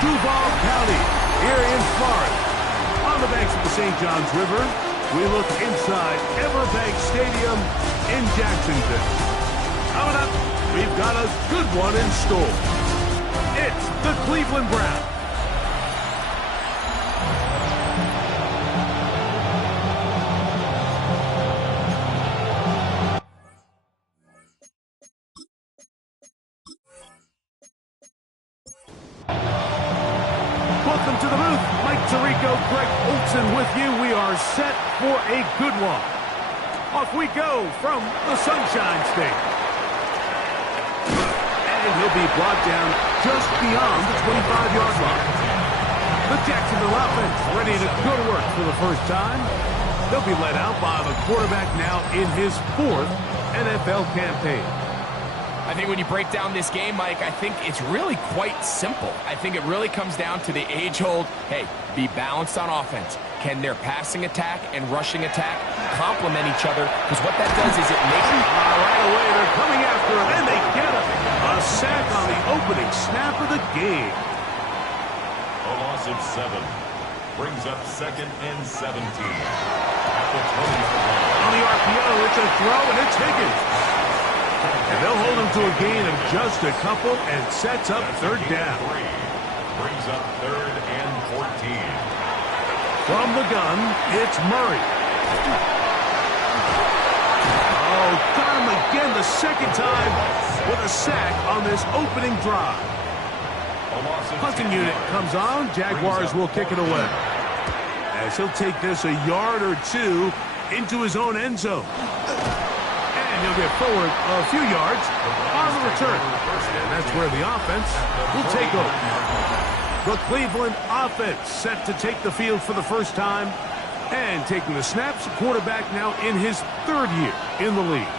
Duval County, here in Florida. On the banks of the St. Johns River, we look inside Everbank Stadium in Jacksonville. Coming up, we've got a good one in store. It's the Cleveland Browns. Welcome to the booth. Mike Tirico, Greg Olson with you. We are set for a good one. Off we go from the Sunshine State. And he'll be brought down just beyond the 25-yard line. The Jacksonville offense ready to go to work for the first time. They'll be led out by the quarterback now in his 4th NFL campaign. I think when you break down this game, Mike, I think it's really quite simple. I think it really comes down to the age-old, hey, be balanced on offense. Can their passing attack and rushing attack complement each other? Because what that does is it makes it... Right away, they're coming after him, and they get him. A sack on the opening snap of the game. A loss of 7. Brings up 2nd and 17. At the 20-yard line. On the RPO, it's a throw, and it's Higgins. And they'll hold him to a gain of just a couple and sets up 3rd down. Brings up 3rd and 14. From the gun, it's Murray. Oh, got him again the second time with a sack on this opening drive. Punting unit comes on. Jaguars will kick it away. As he'll take this a yard or two into his own end zone. He'll get forward a few yards on the return. And that's where the offense will take over. The Cleveland offense set to take the field for the first time. And taking the snaps, quarterback now in his 3rd year in the league.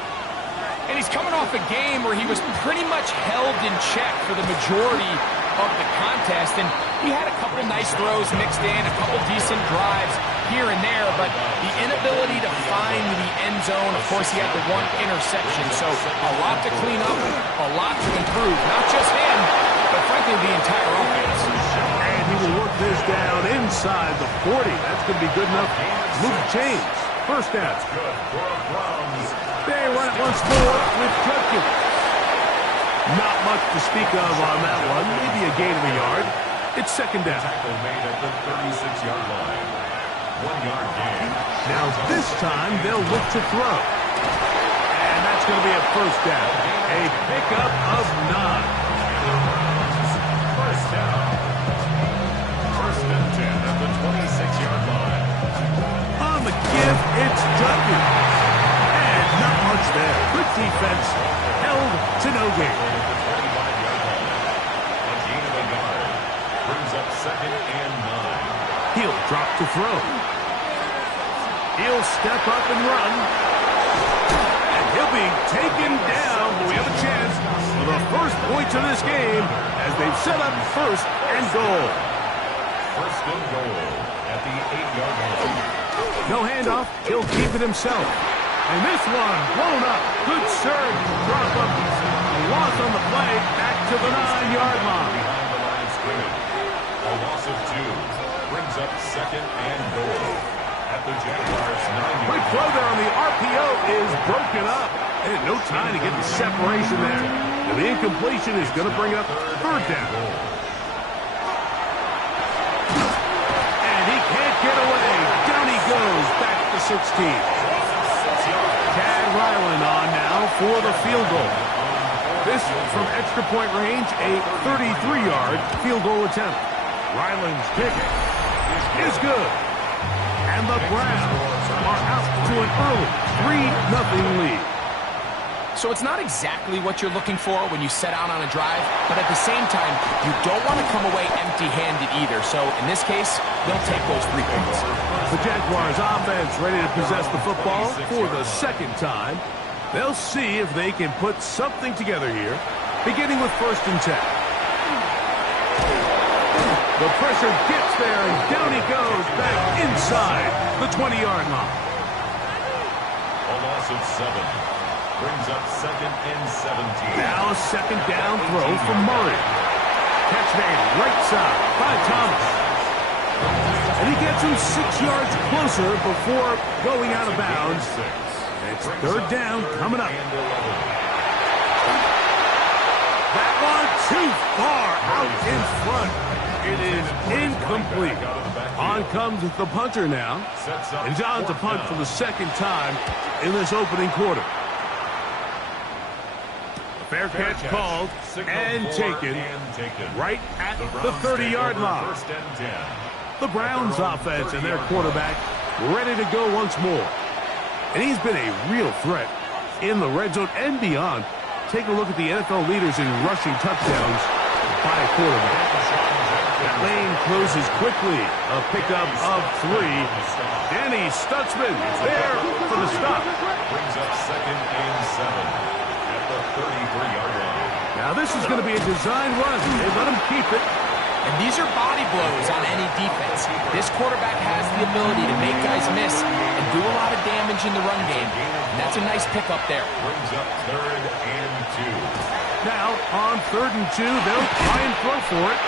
And he's coming off a game where he was pretty much held in check for the majority of the contest. And he had a couple nice throws mixed in, a couple decent drives here and there, but the inability to find the end zone, of course, he had the 1 interception, so a lot to clean up, a lot to improve. Not just him, but frankly, the entire offense. And he will work this down inside the 40. That's going to be good enough to move the chains. First down. They run it once more with Judkins. Not much to speak of on that one, maybe a gain of a yard. It's 2nd down. Tackle made at the 36-yard line. 1-yard gain. Now this time they'll look to throw. And that's going to be a 1st down. A pickup of 9. 1st down. 1st and 10 at the 26-yard line. On the give, it's Judkins. And not much there. Good defense. Held to no gain. A gain of a yard. Brings up 2nd and 9. He'll drop to throw. He'll step up and run. And he'll be taken down. But we have a chance for the first points of this game as they've set up 1st and goal. 1st and goal at the 8-yard line. No handoff. He'll keep it himself. And this one blown up. Good surge. Drop up. A loss on the play. Back to the 9-yard line. Behind the line of scrimmage. A loss of 2. Brings up 2nd and goal at the Jaguars' 9-yard line. Quick throw there on the RPO is broken up. And no time to get the separation there. And the incompletion is going to bring up 3rd down. And he can't get away. Down he goes. Back to 16. Chad Ryland on now for the field goal. This from extra point range, a 33-yard field goal attempt. Ryland's kick is good. And the Browns are out to an early 3-0 lead. So it's not exactly what you're looking for when you set out on a drive, but at the same time, you don't want to come away empty-handed either. So in this case, they'll take those 3 points. The Jaguars offense ready to possess the football for the 2nd time. They'll see if they can put something together here, beginning with 1st and 10. The pressure gets there, and down he goes back inside the 20-yard line. A loss of 7. Brings up 2nd and 17. Now a 2nd down throw from Murray. Catch made right side by Thomas. And he gets him 6 yards closer before going out of bounds. It's 3rd down coming up. That one too far out in front. It is incomplete. On comes the punter now. And John to punt for the 2nd time in this opening quarter. Fair catch called and taken right at the 30-yard line. The Browns offense and their quarterback ready to go once more. And he's been a real threat in the red zone and beyond. Take a look at the NFL leaders in rushing touchdowns by a quarterback. That lane closes quickly. A pickup of 3. Danny Stutzman there for the stop. Brings up 2nd and 7. The 33-yard line. Now this is going to be a design run. They let him keep it. And these are body blows on any defense. This quarterback has the ability to make guys miss and do a lot of damage in the run game. And that's a nice pickup there. Brings up 3rd and 2. Now on 3rd and 2, they'll try and throw for it.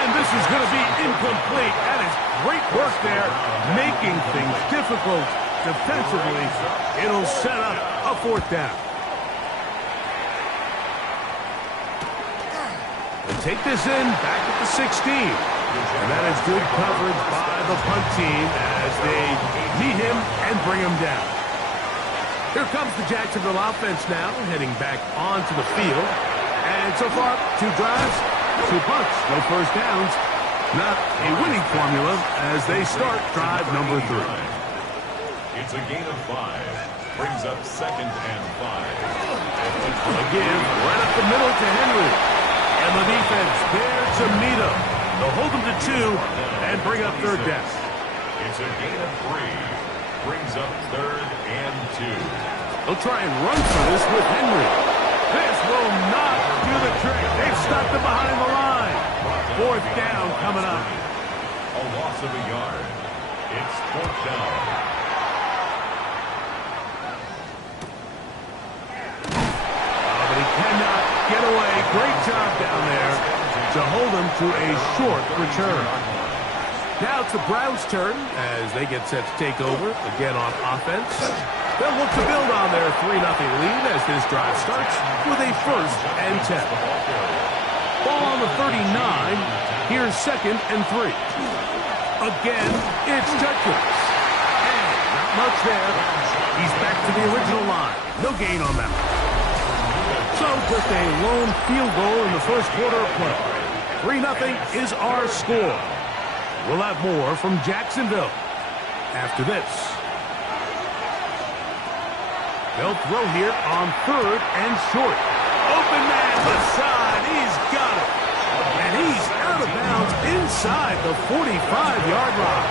And this is going to be incomplete. That is great work there, making things difficult defensively. It'll set up a 4th down. Take this in, back at the 16. And that is good coverage by the punt team as they meet him and bring him down. Here comes the Jacksonville offense now, heading back onto the field. And so far, 2 drives, 2 punts, no 1st downs. Not a winning formula as they start drive number 3. It's a gain of 5. Brings up 2nd and 5. Again, right up the middle to Henry. And the defense there to meet him. They'll hold him to 2 and bring up 3rd down. It's a gain of 3. Brings up 3rd and 2. They'll try and run for this with Henry. This will not do the trick. They've stopped him behind the line. 4th down coming up. A loss of a yard. It's 4th down. But he cannot get away. Great job down there to hold him to a short return. Now it's the Browns' turn as they get set to take over again on offense. They'll look to build on their 3-0 lead as this drive starts with a 1st and 10. Ball on the 39. Here's 2nd and 3. Again, it's touchless. And not much there. He's back to the original line. No gain on that one. So just a lone field goal in the first quarter of play. 3-0 is our score. We'll have more from Jacksonville after this. They'll throw here on 3rd and short. Open man left side. He's got it. And he's out of bounds inside the 45-yard line.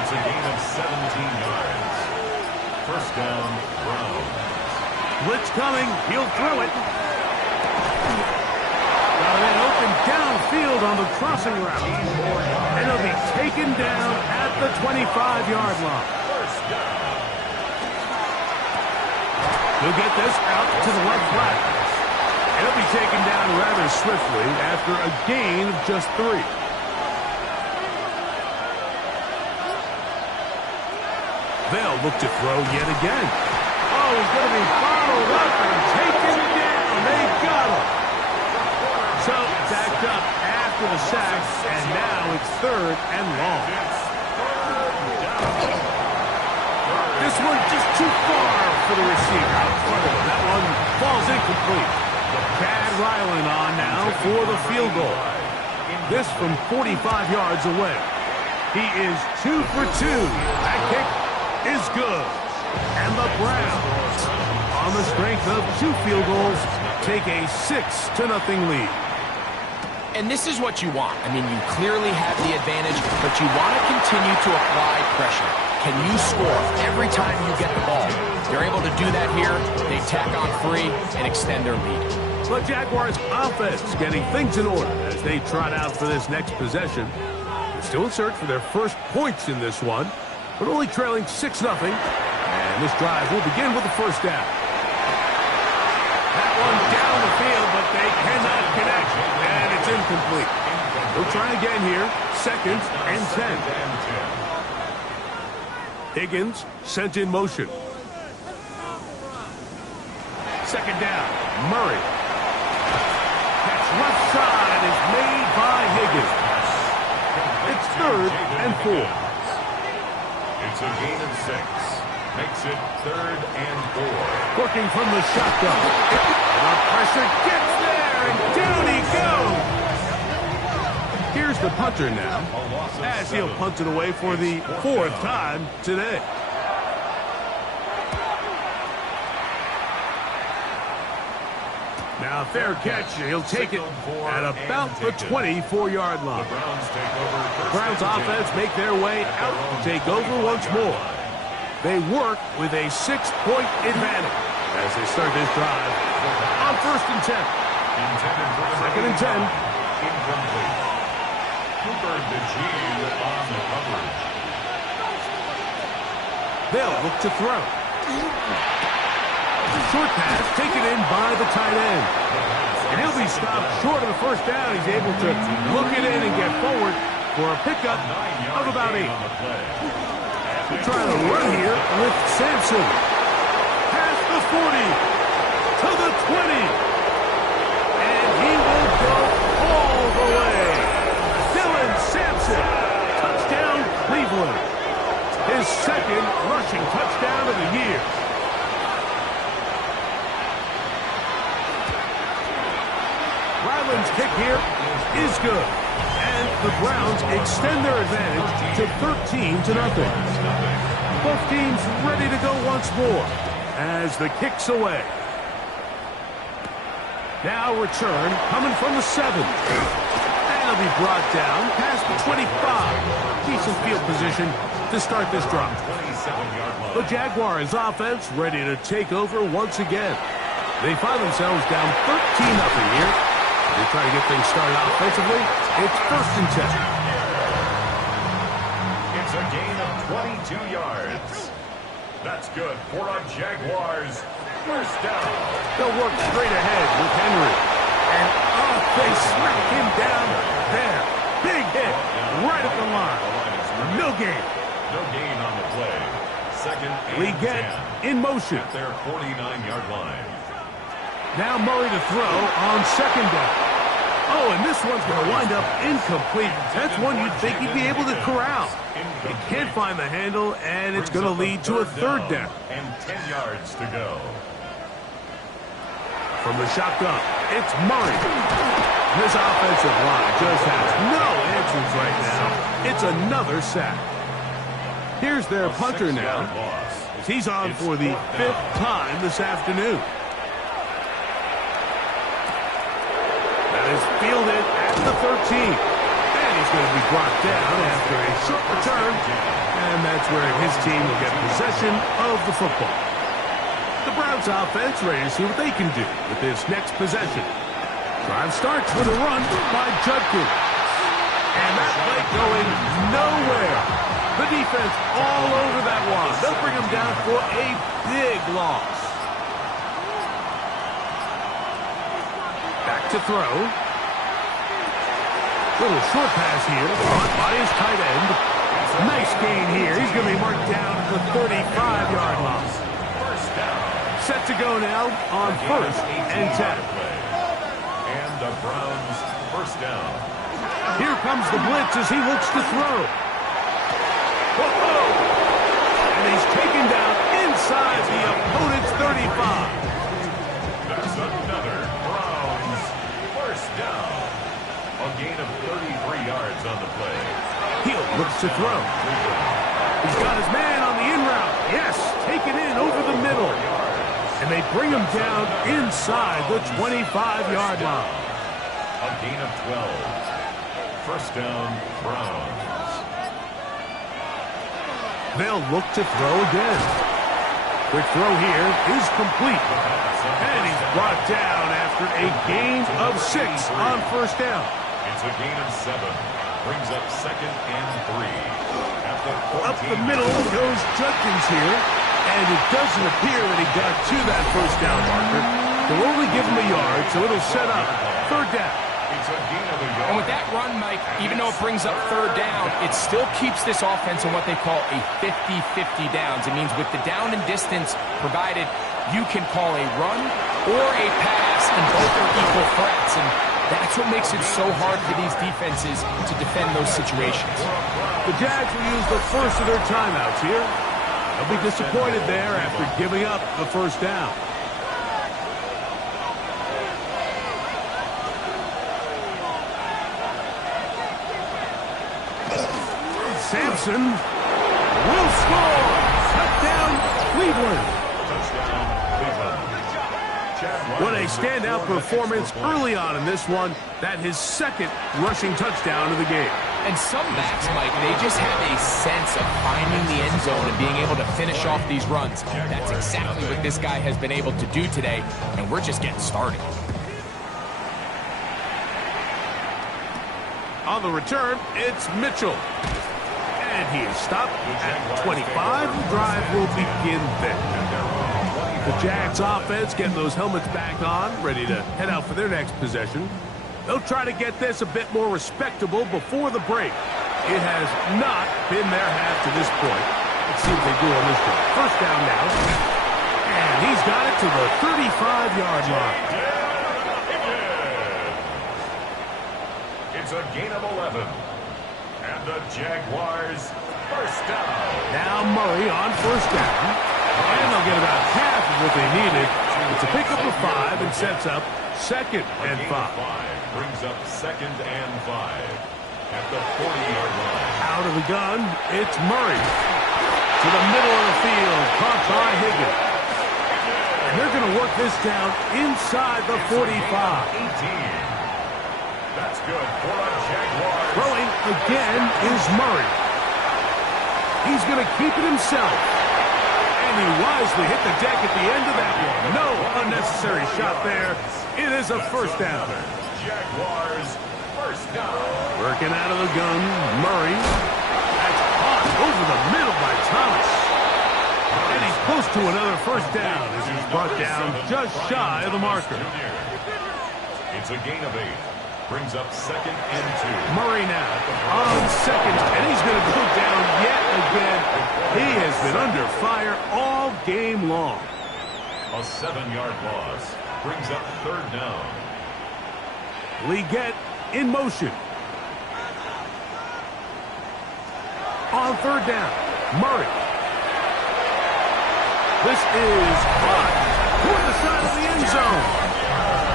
It's a gain of 17 yards. 1st down, Browns. Blitz coming. He'll throw it. Got it open downfield on the crossing route. And he'll be taken down at the 25-yard line. He'll get this out to the left flat. And he'll be taken down rather swiftly after a gain of just 3. They'll look to throw yet again. Oh, he's going to be followed up and taken down. They got him. So, backed up after the sack, and now it's 3rd and long. This one just too far for the receiver. Out front of him. That one falls incomplete. Chad Ryland on now for the field goal. This from 45 yards away. He is 2 for 2. That kick is good. And the Browns, on the strength of 2 field goals, take a 6-0 lead. And this is what you want. I mean, you clearly have the advantage, but you want to continue to apply pressure. Can you score every time you get the ball? They're able to do that here. They tack on 3 and extend their lead. The Jaguars offense getting things in order as they trot out for this next possession. They're still in search for their first points in this one, but only trailing 6-0. And this drive will begin with the first down. That one down the field, but they cannot connect. And it's incomplete. They'll try again here. 2nd and 10. Higgins sent in motion. 2nd down. Murray. Catch left side is made by Higgins. It's 3rd and 4. It's a gain of 6. Makes it 3rd and 4. Working from the shotgun. The pressure gets there, and down he goes. Here's the punter now, as he'll punt it away for the 4th time today. Now, fair catch. He'll take it at about the 24-yard line. The Browns offense make their way out to take over once more. They work with a 6-point advantage as they start this drive on 1st and 10. 2nd and 10. Incomplete. Cooper DeGene on the coverage. They'll look to throw. Short pass taken in by the tight end. And he'll be stopped short of the first down. He's able to look it in and get forward for a pickup of about 8. They're trying to run here with Sampson. Past the 40 to the 20. And he will go all the way. Dylan Sampson. Touchdown, Cleveland. His 2nd rushing touchdown of the year. Ryland's kick here is good. And the Browns extend their advantage to 13-0. Both teams ready to go once more as the kick's away. Now return coming from the 7. And it'll be brought down past the 25. Decent field position to start this drive. The Jaguars offense ready to take over once again. They find themselves down 13-0 here. They try to get things started offensively. It's 1st and 10. It's a gain of 22 yards. That's good for a Jaguars 1st down. They'll work straight ahead with Henry. And they smack him down there. Big hit right at the line. No gain. No gain on the play. 2nd and Leggett 10. in motion. At their 49-yard line. Now Murray to throw on 2nd down. Oh, and this one's going to wind up incomplete. That's one you'd think he'd be able to corral. He can't find the handle, and it's going to lead to a 3rd down. And 10 yards to go. From the shotgun, it's Murray. This offensive line just has no answers right now. It's another sack. Here's their punter now. He's on for the 5th time this afternoon. Is fielded at the 13. And he's going to be brought down after a short return. And that's where his team will get possession of the football. The Browns offense ready to see what they can do with this next possession. Drive starts with a run by Judkins. And that play going nowhere. The defense all over that one. They'll bring him down for a big loss. Back to throw. Little short pass here. Caught by his tight end. Nice gain here. He's going to be marked down at the 35-yard line. Set to go now on 1st and 10. And the Browns 1st down. Here comes the blitz as he looks to throw. Whoa! And he's taken down inside the opponent's 35. That's another Browns 1st down. A gain of 33 yards on the play. Hill looks to throw. He's got his man on the in route. Yes, taken in over the middle. And they bring him down inside the 25-yard line. A gain of 12. First down, Browns. They'll look to throw again. Quick throw here is complete. And he's brought down after a gain of 6 on first down. It's a gain of 7. Brings up second and 3. At the 14. Up the middle goes Judkins here. And it doesn't appear that he got to that first down marker. They'll only give him a yard, so it'll set up third down. It's a gain of a yard. And with that run, Mike, even though it brings up third down, it still keeps this offense in what they call a 50-50 downs. It means with the down and distance provided, you can call a run or a pass, and both are equal threats. And that's what makes it so hard for these defenses to defend those situations. The Jags will use the first of their timeouts here. They'll be disappointed there after giving up the first down. Sampson will score. Touchdown, Cleveland. What a standout performance early on in this one. That his second rushing touchdown of the game. And some backs, Mike, they just have a sense of finding the end zone and being able to finish off these runs. That's exactly what this guy has been able to do today, and we're just getting started. On the return, it's Mitchell. And he is stopped at 25. The drive will begin there. The Jags offense getting those helmets back on, ready to head out for their next possession. They'll try to get this a bit more respectable before the break. It has not been their half to this point. Let's see what they do on this one. First down now. And he's got it to the 35-yard line. It's a gain of 11. And the Jaguars first down. Now Murray on first down. And they'll get about half of what they needed. It's a pickup of 5 and sets up second and 5. Brings up second and 5 at the 40-yard line. Out of the gun, it's Murray. To the middle of the field, caught by Higgins. And they're going to work this down inside the 45. 18. That's good for a Jaguars. Throwing again is Murray. He's going to keep it himself. And he wisely hit the deck at the end of that one. No unnecessary shot there. It is a first down. Jaguars first down. Working out of the gun, Murray. That's caught over the middle by Thomas. And he's close to another first down as he's brought down just shy of the marker. It's a gain of 8. Brings up second and 2. Murray now on second, and he's going to go down yet again. He has been under fire all game long. A 7-yard loss. Brings up third down. Leggett in motion. On third down, Murray. This is caught toward the side of the end zone.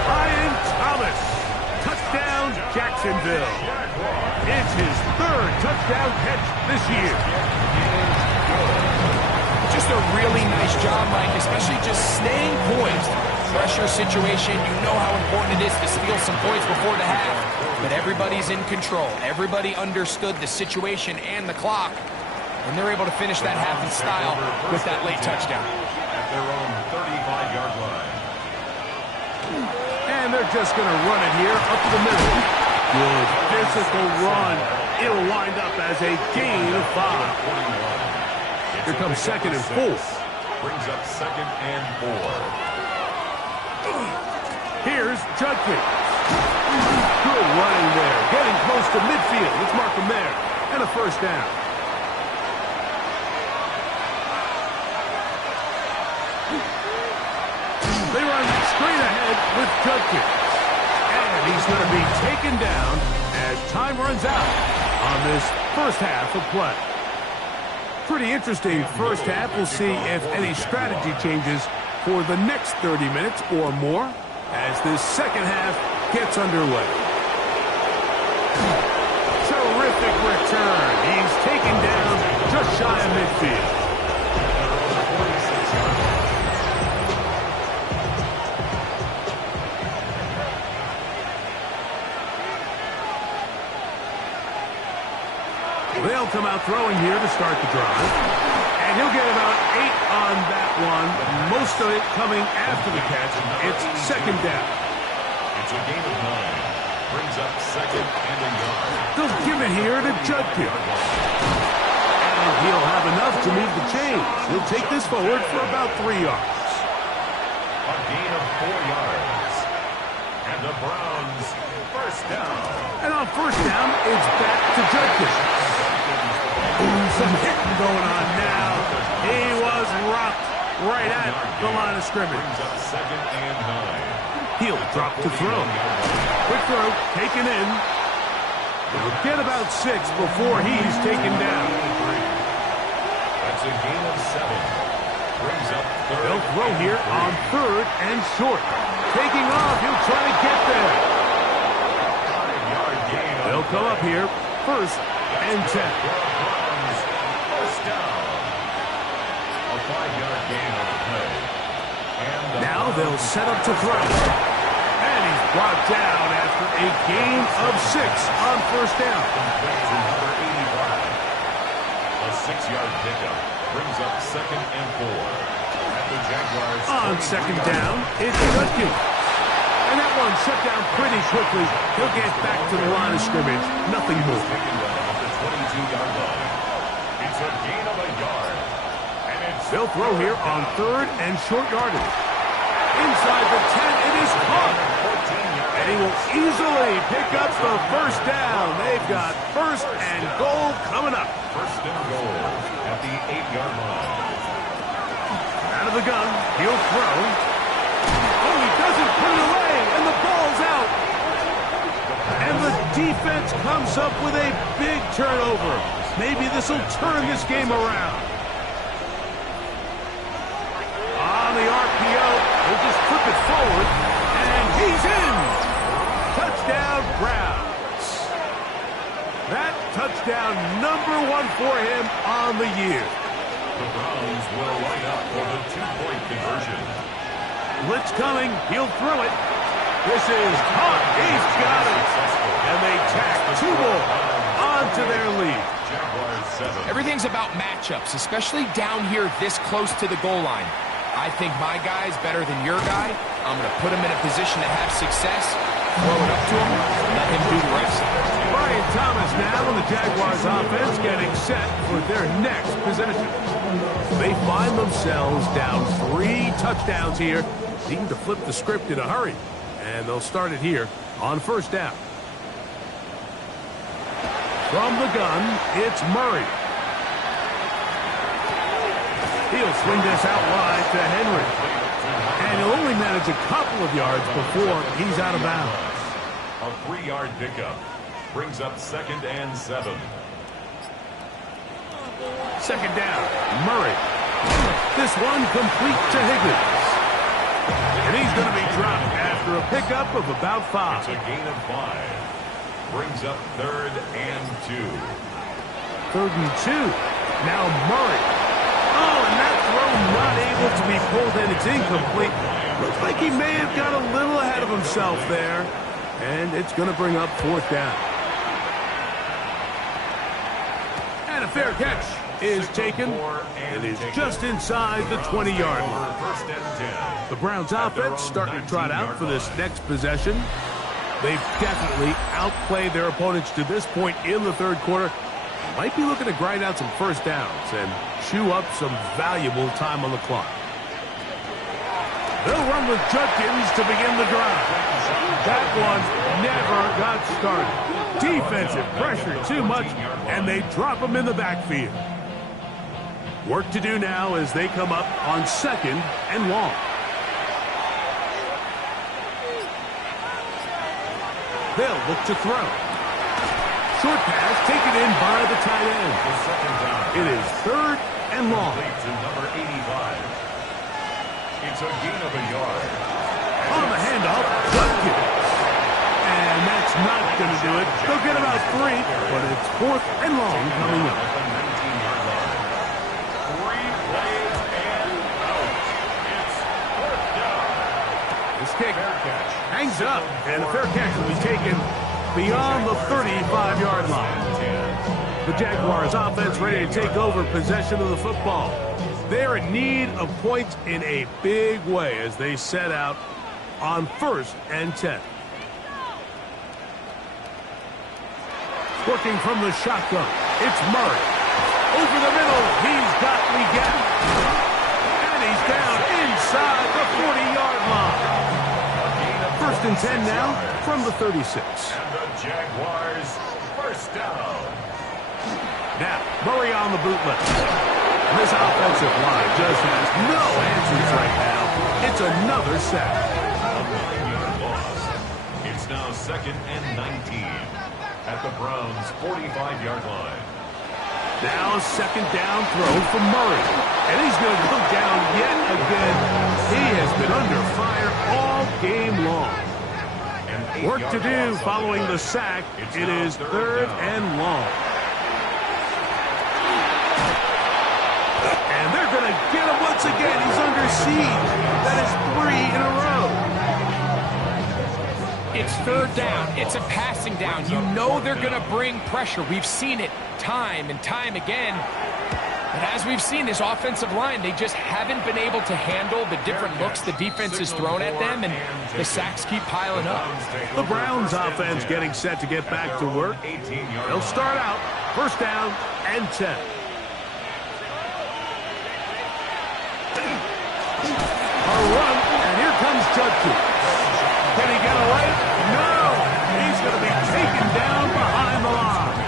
Ryan Thomas. Touchdown, Jacksonville. It's his third touchdown catch this year. Just a really nice job, Mike, especially just staying poised. Pressure situation, you know how important it is to steal some points before the half. But everybody's in control. Everybody understood the situation and the clock. And they're able to finish that half in style with that late touchdown. At their own 35-yard line. And they're just going to run it here up the middle. Good physical run. It'll wind up as a gain of 5. Here comes second and 4. Brings up second and 4. Here's Judkins. Good running there. Getting close to midfield. Let's mark him there. And a first down. They run straight ahead with Judkins. And he's going to be taken down as time runs out on this first half of play. Pretty interesting first half. We'll see if any strategy changes for the next 30 minutes or more as this second half gets underway. Terrific return. He's taken down just shy of midfield. They'll come out throwing here to start the drive. And he'll get about 8 on that one, most of it coming after the catch. It's second down. It's a gain of 9. Brings up second and a yard. They'll give it here to Judkins. And he'll have enough to move the chains. He'll take this forward for about 3 yards. A gain of 4 yards. And the Browns first down. And on first down, it's back to Judkins. Ooh, some hitting going on now. He was rocked right at the line of scrimmage. Brings up second and 9. He'll drop to throw. Quick throw, taken in. He'll get about 6 before he's taken down. That's a gain of 7. Brings up third. They'll throw here on third and short. Taking off, he'll try to get there. 5-yard gain. They'll come up here, first and 10. Browns first down. A 5-yard gain on the play. And Now they'll set up to throw. And he's brought down after a gain of 6 on first down. number 85. A 6-yard pickup brings up second and 4. At the Jaguars. On second down, it's Judkins. And that one shut down pretty quickly. He'll get back to the line of scrimmage. Nothing more. Taken down at the 22-yard line. It's a gain of a yard. And it's They'll throw here on third and short yardage. Inside the 10, it is caught. 14 yards. And he will easily pick up the first down. They've got first and goal coming up. First and goal at the 8-yard line. Out of the gun, he'll throw. Oh, he doesn't put it away, and the ball's out. And the defense comes up with a big turnover. Maybe this will turn this game around. On the RPO, he'll just flip it forward, and he's in. Touchdown, Browns. That touchdown number 1 for him on the year. The Browns will line up for the 2-point conversion. Blitz coming. He'll throw it. This is caught. He's got it. And they tack 2 more onto their lead. Jaguars 7. Everything's about matchups, especially down here this close to the goal line. I think my guy's better than your guy. I'm going to put him in a position to have success, throw it up to him, let him do the rest. Brian Thomas now on the Jaguars offense getting set for their next possession. They find themselves down 3 touchdowns here, needing to flip the script in a hurry. And they'll start it here on first down. From the gun, it's Murray. He'll swing this out wide to Henry. And he'll only manage a couple of yards before he's out of bounds. A 3-yard pickup brings up second and 7. Second down, Murray. This one complete to Higgins. And he's going to be dropped after a pickup of about 5. It's a gain of 5. Brings up third and 2. Third and 2. Now Murray. Oh, and that throw not able to be pulled in. It's incomplete. Looks like he may have got a little ahead of himself there. And it's going to bring up fourth down. And a fair catch is taken. It is just inside the 20-yard line. First and 10. The Browns offense starting to trot out for this next possession. They've definitely outplayed their opponents to this point in the third quarter. Might be looking to grind out some first downs and chew up some valuable time on the clock. They'll run with Judkins to begin the drive. That one never got started. Defensive pressure too much, and they drop him in the backfield. Work to do now as they come up on second and long. They'll look to throw. Short pass taken in by the tight end. The second down. It is third and long. Complete to number 85. It's a gain of a yard. On the handoff, Judkins. And that's not going to do it. They'll get about 3, but it's fourth and long coming up. At the 19-yard line. 3 plays and out. It's fourth down. This kick hangs up, and a fair catch will be taken beyond the 35-yard line. The Jaguars offense ready to take over possession of the football. They're in need of points in a big way as they set out on 1st and 10. Working from the shotgun, it's Murray. Over the middle, he's got Leggett. And he's down inside the 40-yard line. 1st and 10 now from the 36. And the Jaguars first down. Now, Murray on the bootleg. This offensive line just has no answers right now. It's another sack. A 9-yard loss. It's now 2nd and 19 at the Browns' 45-yard line. Now 2nd down throw for Murray. And he's going to go down yet again. He has been under fire all game long. Work to do following the sack. It is 3rd and long. And they're going to get him once again. He's under siege. That is 3 in a row. It's 3rd down. It's a passing down. You know they're going to bring pressure. We've seen it time and time again. But as we've seen, this offensive line, they just haven't been able to handle the different looks the defense has thrown at them, and the sacks keep piling up. The Browns offense getting set to get back to work. They'll start out 1st down and 10. A run, and here comes Judkey. Can he get away? No! He's going to be taken down behind the line.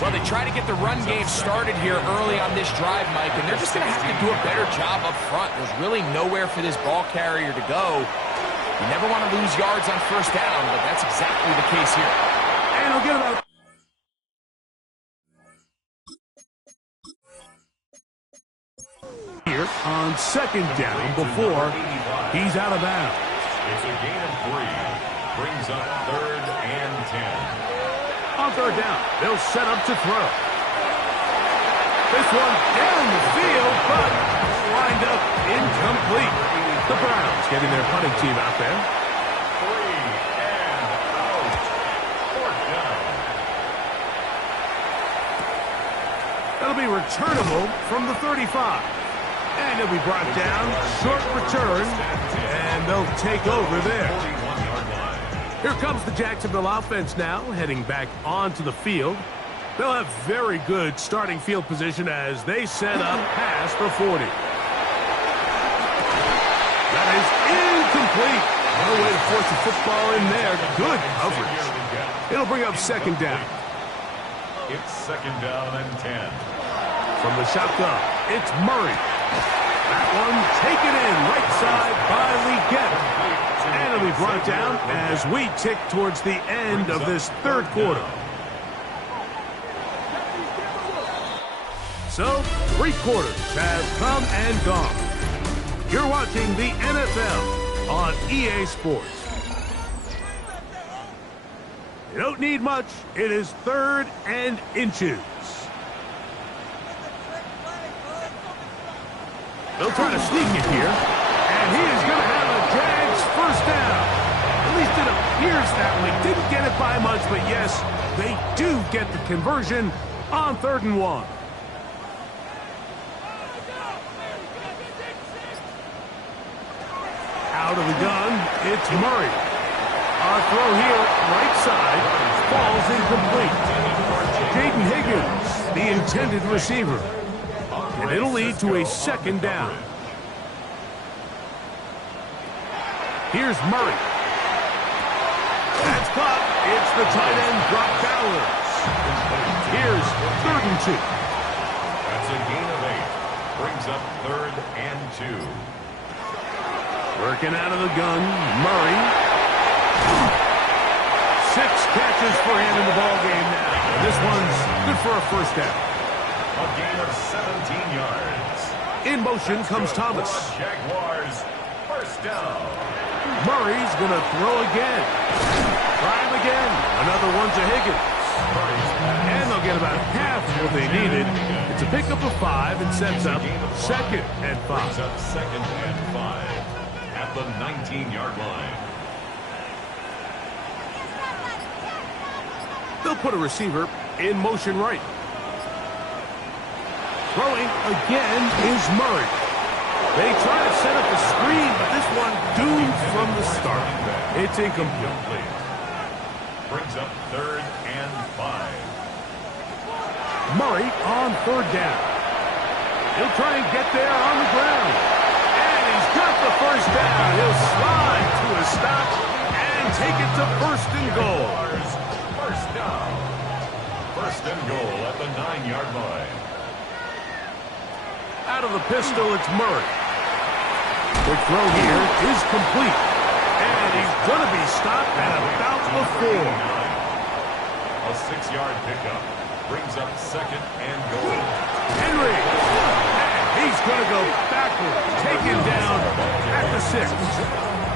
Well, they try to get the run game started here early on this drive, Mike, and they're just going to have to do a better job up front. There's really nowhere for this ball carrier to go. You never want to lose yards on 1st down, but that's exactly the case here. And he'll get about... here on 2nd down before he's out of bounds. It's a gain of 3. Brings up 3rd and 10. On 3rd down, they'll set up to throw. This one down the field, but lined up incomplete. The Browns getting their punting team out there. 3 and out. 4th down. That'll be returnable from the 35. And it'll be brought down, short return, and they'll take over there. 41-yard line. Here comes the Jacksonville offense now, heading back onto the field. They'll have very good starting field position as they set up past the 40. That is incomplete. No way to force the football in there. Good coverage. It'll bring up 2nd down. It's 2nd down and 10. From the shotgun, it's Murray. That one taken in right side by Leggett. And it'll be brought down as we tick towards the end of this 3rd quarter. So, 3 quarters have come and gone. You're watching the NFL on EA Sports. You don't need much. It is 3rd and inches. They'll try to sneak it here. And he is going to have a Jags 1st down. At least it appears that way. Didn't get it by much, but yes, they do get the conversion on 3rd and 1. Out of the gun, it's Murray. Our throw here, right side, falls incomplete. Jaden Higgins, the intended receiver. And it'll lead to a 2nd down. Here's Murray. That's caught. It's the tight end drop balance. Here's 3rd and 2. That's a gain of 8. Brings up 3rd and 2. Working out of the gun, Murray. 6 catches for him in the ballgame now. And this one's good for a 1st down. A gain of 17 yards. In motion comes Thomas. Jaguars 1st down. Murray's going to throw again. Try him again. Another one to Higgins. And they'll get about half what they needed. It's a pickup of 5 and sets up 2nd and 5. Brings up 2nd and 5 at the 19-yard line. They'll They'll put a receiver in motion right. Throwing again is Murray. They try to set up the screen, but this one doomed from the start. It's incomplete. Brings up 3rd and 5. Murray on 3rd down. He'll try and get there on the ground. And he's got the 1st down. He'll slide to a stop and take it to 1st and goal. 1st down. 1st and goal at the 9-yard line. Out of the pistol, it's Murray. Quick throw here is complete. And he's going to be stopped at about the 4. A 6-yard pickup. Brings up 2nd and goal. Henry. And he's going to go backwards. Taken down at the 6.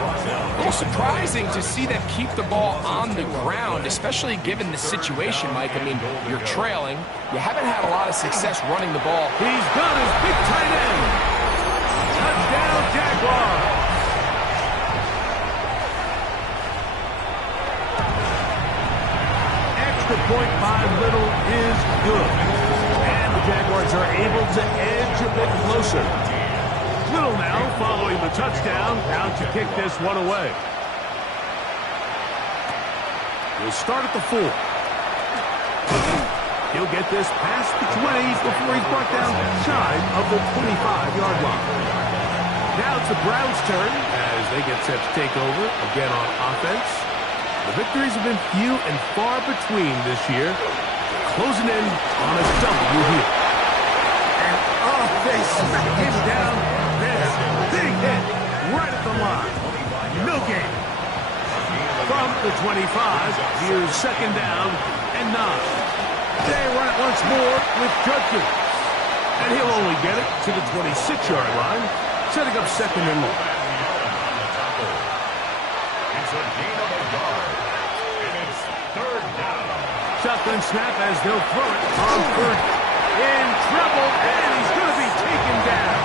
A little surprising to see them keep the ball on the ground, especially given the situation, Mike. I mean, you're trailing. You haven't had a lot of success running the ball. He's got his big tight end. Touchdown, Jaguars. Extra point by Little is good. And the Jaguars are able to edge a bit closer. Little now following the touchdown, out to kick this one away. He'll start at the 4. He'll get this past the 20 before he's brought down shy of the 25-yard line. Now it's the Browns' turn as they get set to take over again on offense. The victories have been few and far between this year. Closing in on a W here. And they smack him down there. Big hit right at the line. No gain. From the 25, here's 2nd down and 9. They run it once more with Judkins. And he'll only get it to the 26-yard line, setting up 2nd and 1. It's a gain of a yard. And it's 3rd down. Shotgun snap as they'll throw it on 3rd. In trouble, and he's going to be taken down.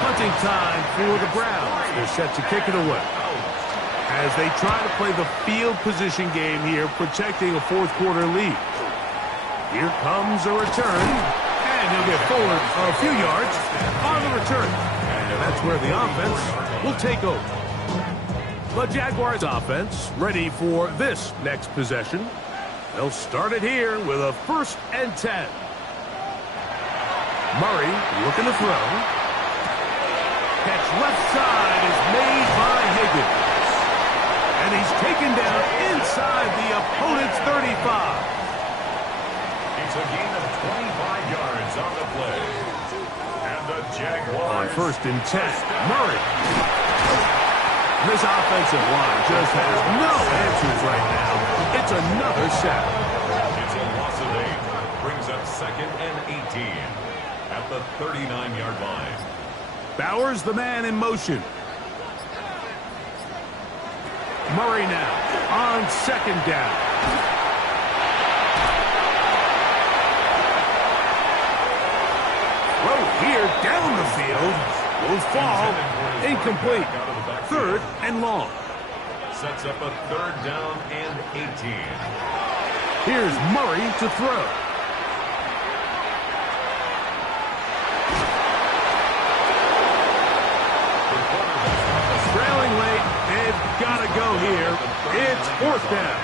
Punting time for the Browns. They're set to kick it away. As they try to play the field position game here, protecting a 4th quarter lead. Here comes a return, and he'll get forward a few yards on the return. And that's where the offense will take over. The Jaguars offense ready for this next possession. They'll start it here with a 1st and 10. Murray looking to throw. Catch left side is made by Higgins. And he's taken down inside the opponent's 35. It's a gain of 25 yards on the play. And the Jaguars. On 1st and 10, Murray. This offensive line just has no answers right now. It's another sack. It's a loss of 8. Brings up 2nd and 18 at the 39-yard line. Bowers the man in motion. Murray now on 2nd down. Throw here down the field. Will fall. Incomplete. 3rd and long. Sets up a 3rd down and 18. Here's Murray to throw. Trailing late. They've got to go here. It's 4th down.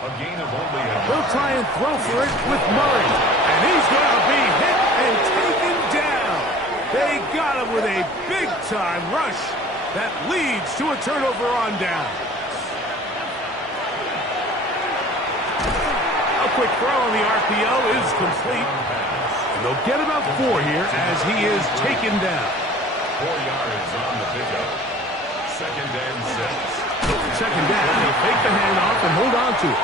A gain of only a yard. They'll try and throw for it with Murray. And he's going to be hit and taken down. They got him with a big-time rush that leads to a turnover on down. A quick throw on the RPO is complete. And they'll get about 4 here as he is taken down. 4 yards on the pickup. 2nd and 6. 2nd down, he'll take the handoff and hold on to it.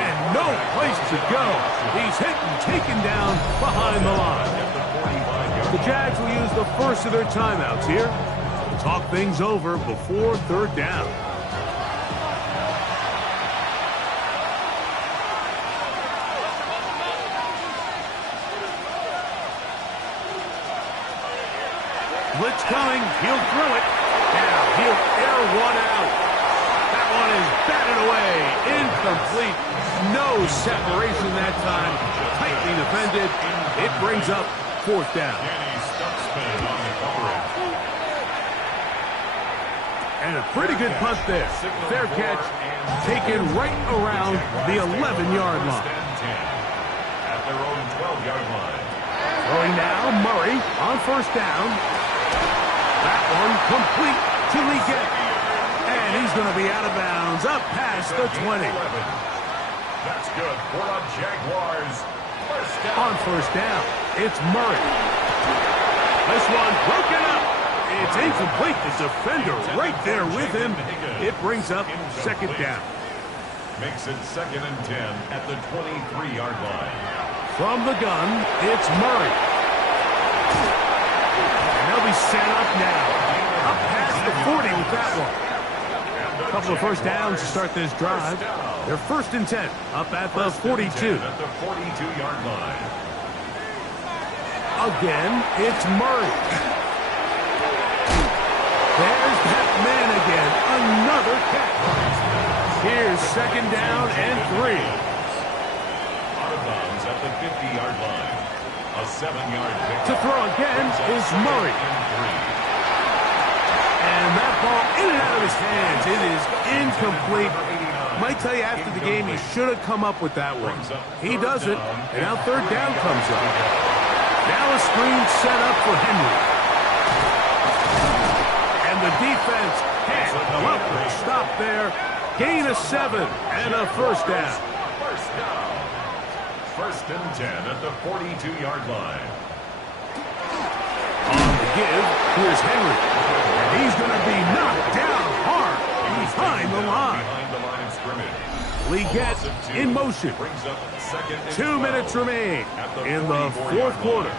And no place to go. He's hit and taken down behind the line. The Jags will use the first of their timeouts here to talk things over before 3rd down. Blitz coming. He'll throw it. Now he'll air one out. That one is batted away. incomplete. No separation that time. Tightly defended. It brings up fourth down. And a pretty good punt there. Fair catch, taken right around the 11-yard line. At their own 12-yard line. Throwing now, Murray on first down. That one complete to Leggett. And he's going to be out of bounds, up past the 20. That's good for the Jaguars. First down. On first down, it's Murray. This one broken up. It's incomplete. The defender right there with him. It brings up second down. Makes it 2nd and 10 at the 23-yard line. From the gun, it's Murray. And they'll be set up now. Up past the 40 with that one. A couple of first downs to start this drive. They're 1st and 10, up at the 42. At the 42-yard line. Again, it's Murray. There's that man again. Another catch. Here's 2nd down and 3. Out of bounds at the 50-yard line. A 7-yard pick. To throw again is Murray. And that ball in and out of his hands. It is incomplete. Might tell you after the game he should have come up with that one. He doesn't, and now third down comes up. Now a screen set up for Henry. And the defense can't come up with a stop there. Gain of 7 and a first down. First down. 1st and 10 at the 42-yard line. On the give, here's Henry. And he's going to be knocked down hard behind the line. Behind the line of scrimmage. Leggett in motion. Brings up 2nd and 2 minutes remain in the fourth quarter.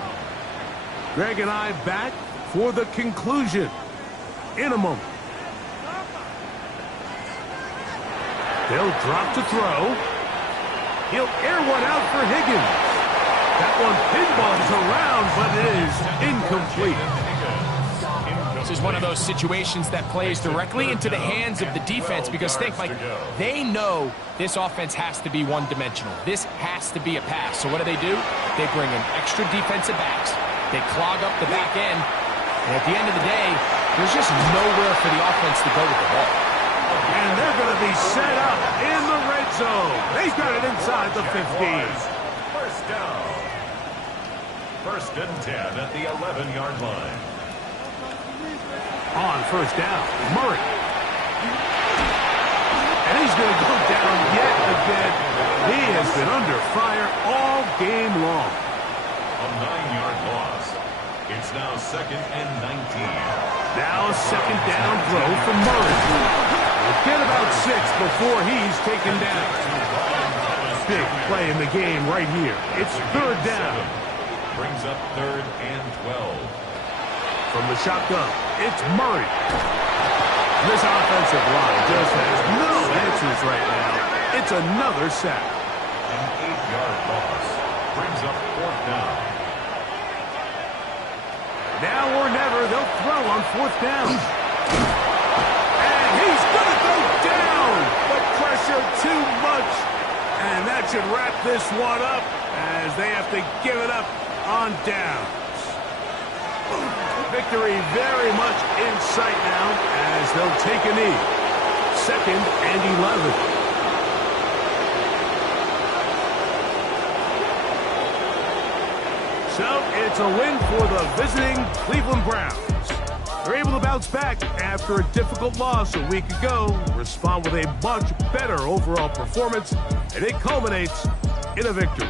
Greg and I back for the conclusion in a moment. They'll drop to throw. He'll air one out for Higgins. That one pinballs around, but it is incomplete. This is one of those situations that plays directly into the hands of the defense because think, Mike, they know this offense has to be one-dimensional. This has to be a pass. So what do? They bring in extra defensive backs. They clog up the back end. And at the end of the day, there's just nowhere for the offense to go with the ball. And they're going to be set up in the red zone. They've got it inside the 15. First down. 1st and 10 at the 11-yard line. On first down, Murray. And he's going to go down yet again. He has been under fire all game long. A 9-yard loss. It's now 2nd and 19. Now a 2nd down throw from Murray. We'll get about 6 before he's taken down. Big play in the game right here. It's 3rd down. Brings up 3rd and 12. From the shotgun, it's Murray. This offensive line just has no answers right now. It's another sack. An 8-yard loss. Brings up 4th down. Now or never, they'll throw on 4th down. And he's going to go down. The pressure too much. And that should wrap this one up as they have to give it up on downs. Victory very much in sight now as they'll take a knee. 2nd and 11. So it's a win for the visiting Cleveland Browns. They're able to bounce back after a difficult loss a week ago, respond with a much better overall performance, and it culminates in a victory.